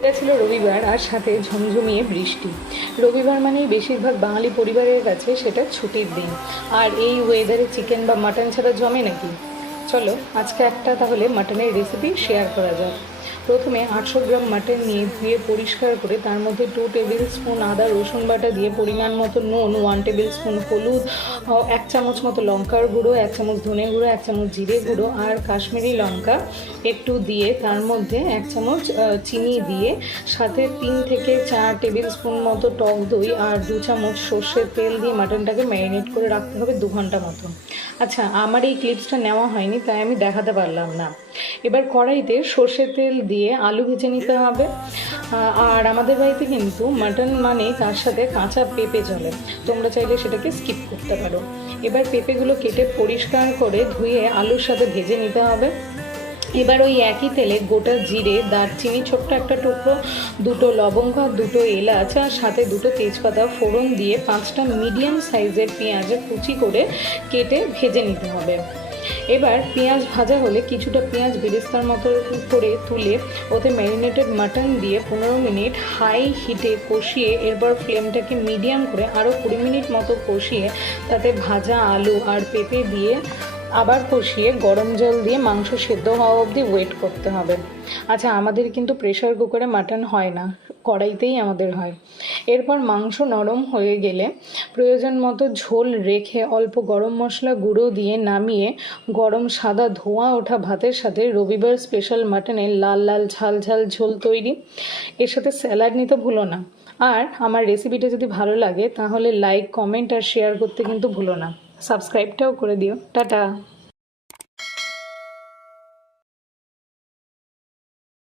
এটা ছিল রবিবার আর সাথে ঝমঝমিয়ে বৃষ্টি। রবিবার মানেই বেশিরভাগ বাঙালি পরিবারের কাছে সেটা ছুটির দিন। আর এই ওয়েদারে চিকেন বা মাটন ছাড়া জমে নাকি? চলো আজকে একটা তাহলে মাটনের রেসিপি শেয়ার করা যাক। প্রথমে 800 গ্রাম মাটন নিয়ে ধুয়ে পরিষ্কার করে তার মধ্যে 2 টেবিল স্পুন আদা রসুন বাটা দিয়ে পরিমাণ মতো নুন, 1 টেবিল স্পুন হলুদ, 1 চামচ মতো লঙ্কার গুঁড়ো, 1 চামচ ধনে গুঁড়ো, 1 চামচ জিরে গুঁড়ো আর কাশ্মীরি লঙ্কা একটু দিয়ে তার মধ্যে 1 চামচ চিনি দিয়ে সাথে 3 থেকে 4 টেবিল স্পুন মতো টক দই আর 2 চামচ সর্ষের তেল দিয়ে মাটনটাকে ম্যারিনেট করে রাখতে হবে 2 ঘন্টা মতো। আচ্ছা, আমার এই ক্লিপসটা নেওয়া হয়নি তাই আমি দেখাতে পারলাম না। এবার কড়াইতে সর্ষের তেল দিয়ে আলু ভেজে নিতে হবে। আর আমাদের বাড়িতে কিন্তু মাটন মানে তার সাথে কাঁচা পেঁপে চলে, তোমরা চাইলে সেটাকে স্কিপ করতে পারো। এবার পেঁপেগুলো কেটে পরিষ্কার করে ধুয়ে আলুর সাথে ভেজে নিতে হবে। এবার ওই একই তেলে গোটা জিরে, দারচিনি ছোট্ট একটা টুকরো, 2টো লবঙ্গ আর 2টো এলাচ আর সাথে 2টো তেজপাতা ফোড়ন দিয়ে 5টা মিডিয়াম সাইজের পেঁয়াজ কুচি করে কেটে ভেজে নিতে হবে। এবার পেঁয়াজ ভাজা হলে কিছুটা পেঁয়াজ বেরেস্তার মতো করে তুলে ওতে ম্যারিনেটেড মাটন দিয়ে 15 মিনিট হাই হিটে কষিয়ে এরপর ফ্লেমটাকে মিডিয়াম করে আরও 20 মিনিট মতো কষিয়ে তাতে ভাজা আলু আর পেঁপে দিয়ে আবার কষিয়ে গরম জল দিয়ে মাংস সেদ্ধ হওয়া অবধি ওয়েট করতে হবে। আচ্ছা, আমাদের কিন্তু প্রেশার কুকারে মাটন হয় না, কড়াইতেই আমাদের হয়। এরপর মাংস নরম হয়ে গেলে প্রয়োজন মতো ঝোল রেখে অল্প গরম মশলা গুঁড়ো দিয়ে নামিয়ে গরম সাদা ধোঁয়া ওঠা ভাতের সাথে রবিবার স্পেশাল মাটনের লাল লাল ঝাল ঝাল ঝোল তৈরি। এর সাথে স্যালাড নিতে ভুলো না। আর আমার রেসিপিটা যদি ভালো লাগে তাহলে লাইক, কমেন্ট আর শেয়ার করতে কিন্তু ভুলো না। সাবস্ক্রাইবটাও করে দিও। টাটা।